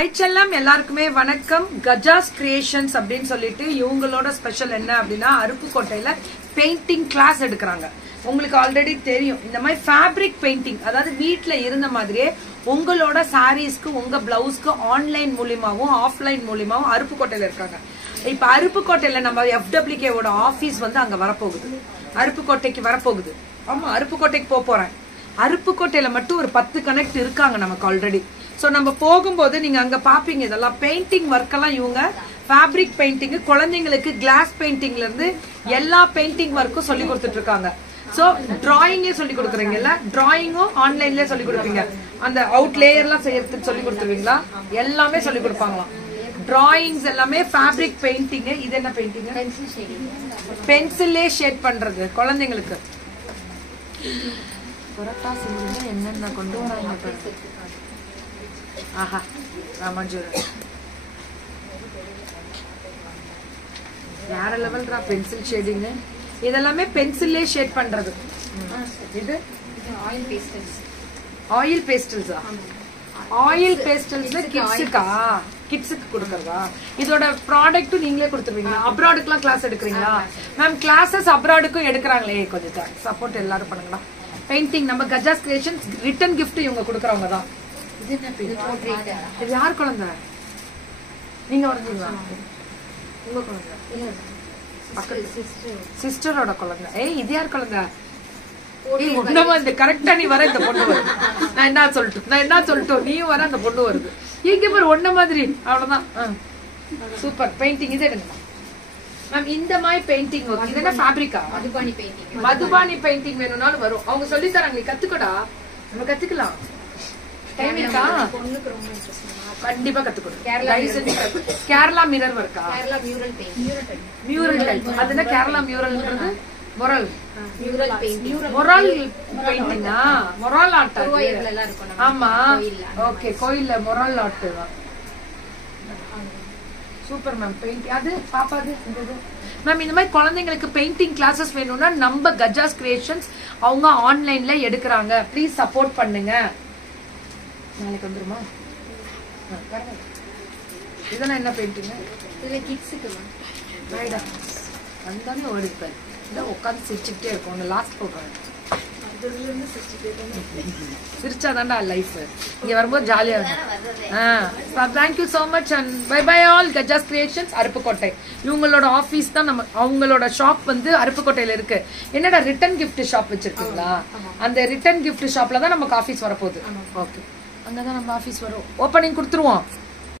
ஐச்செல்லாம் எல்லாருக்குமே வணக்கம். கஜாஸ் கிரியேஷன்ஸ் அப்படின்னு சொல்லிட்டு இவங்களோட ஸ்பெஷல் என்ன அப்படின்னா அருப்புக்கோட்டையில பெயிண்டிங் கிளாஸ் எடுக்கிறாங்க. உங்களுக்கு ஆல்ரெடி தெரியும் இந்த மாதிரி ஃபேப்ரிக் பெயிண்டிங், அதாவது வீட்டுல இருந்த மாதிரியே உங்களோட சாரீஸ்க்கு உங்க பிளவுஸ்க்கு ஆன்லைன் மூலியமாவும் ஆஃப்லைன் மூலியமாவும் அருப்புக்கோட்டையில இருக்காங்க. இப்ப அருப்புக்கோட்டையில நம்ம FWKவோட ஆபீஸ் வந்து அங்க வரப்போகுது, அருப்புக்கோட்டைக்கு வரப்போகுது. ஆமா, அருப்புக்கோட்டைக்கு போறேன். அருப்புக்கோட்டையில மட்டும் ஒரு 10 கனெக்ட் இருக்காங்க நமக்கு ஆல்ரெடி. சோ நம்ம போகும்போது நீங்க அங்க பாப்பீங்க இதெல்லாம் பெயிண்டிங் ஒர்க் எல்லாம். இவங்க ஃபேப்ரிக் பெயிண்டிங், குழந்தைங்களுக்கு கிளாஸ் பெயிண்டிங்ல இருந்து எல்லா பெயிண்டிங் ஒர்க்கும் சொல்லி கொடுத்துட்டு இருக்காங்க. சோ டிராயிங்கே சொல்லி கொடுக்குறீங்கல்ல, டிராயிங்கும் ஆன்லைன்லயே சொல்லி கொடுப்பீங்க. அந்த அவுட் லேயர் எல்லாம் செய்யறதுக்கு சொல்லி கொடுத்துருவீங்களா? எல்லாமே சொல்லி கொடுப்பாங்களாம். டிராயிங்ஸ் எல்லாமே ஃபேப்ரிக் பெயிண்டிங். இது என்ன பெயிண்டிங்? பென்சிலே ஷேட் பண்றது குழந்தைங்களுக்கு. என்னென்ன கொண்டு வராங்க. ஆஹா, ராமாஞ்சூர் வேற லெவல்ரா. பென்சில் ஷேடிங் இதெல்லாமே பென்சில்லே ஷேட் பண்றது. இது ஆயில் பேஸ்டல்ஸா? ஆயில் பேஸ்டல்ஸ்ல கிட்ஸுக்கா? கிட்ஸுக்கு கொடுக்கறதா? இதோட ப்ராடக்ட்டும் நீங்களே கொடுத்துருவீங்களா? அப்ராடுக்குலாம் கிளாஸ் எடுக்கிறீங்களா மேம்? கிளாஸஸ் அப்ராடுக்கும் எடுக்கிறாங்களே, கொஞ்சம் சப்போர்ட் எல்லாரும் பண்ணுங்களா. பெயிண்டிங் நம்ம கஜாஸ் கிரியேஷன்ஸ் ரிட்டன் கிஃப்ட் இவங்க கொடுக்கறவங்க தான். இது யார் குழந்தை? நீங்க வரைஞ்சீங்களா? உங்க குழந்தை? சிஸ்டரோட குழந்தை. ஏய், இது யார் குழந்தை? கரெக்டா நீ வர, இந்த பொண்ணு வருது. நான் என்ன சொல்லட்டும், நீயும் வர, அந்த பொண்ணு வருது. இங்க பேர் ஒன்ன மாதிரி, அவ்வளவுதான். Super painting. இது எடுங்க மேம். இந்த மாதிரி பெயிண்டிங் இது என்ன ஃபேப்ரிக்கா? மதுபானி பெயிண்டிங் வேணும்னாலும் வரும். அவங்க சொல்லி தராங்க, நீ கத்துக்கடா. நம்ம கத்துக்கலாம். கண்டிப்பா கத்துக்கணும். கேரளா மிரர் ஒர்க்கா? Mural type. அதுனா கேரளா மியூரல்ங்கிறது மொரல் பெயிண்டிங்கா? Mural art. ஆமா, ஓகே. கோயில்ல மொரல் ஆர்ட் தான். Super ma'am. பெயிண்ட் அது பாப்பாது மேம். இந்த மாதிரி குழந்தைங்களுக்கு பெயிண்டிங் கிளாஸஸ் வேணும்னா நம்ம கஜாஸ் கிரியேஷன்ஸ் அவங்க ஆன்லைன்ல எடுக்கிறாங்க. ப்ளீஸ் சப்போர்ட் பண்ணுங்க. நாளைக்கு வந்துருமா? இதெல்லாம் என்ன பெயிண்டிங்? இதுல கிட்ஸுக்கு வந்தானே ஓடிப்பேன். இதான் உட்காந்து சிரிச்சுக்கிட்டே இருக்கும். லாஸ்ட் போடுறேன். சிரிச்சாதான்டா லைஃப். இங்க வரும்போது ஜாலியா இருக்கும். Thank you so much and bye bye all. Gaja's creations Aruppukottai. இவங்களோட ஆபீஸ் தான். நம்ம அவங்களோட ஷாப் வந்து அருப்புக்கோட்டையில இருக்கு. என்னடா ரிட்டன் கிஃப்ட் ஷாப் வச்சிருக்கீங்களா? அந்த ரிட்டன் கிஃப்ட் ஷாப்ல தான் நமக்கு ஆபீஸ் வரப்போகுது. ஓகே, அங்கதான் நம்ம ஆபீஸ் வரும். ஓப்பனிங் கொடுத்துருவோம்.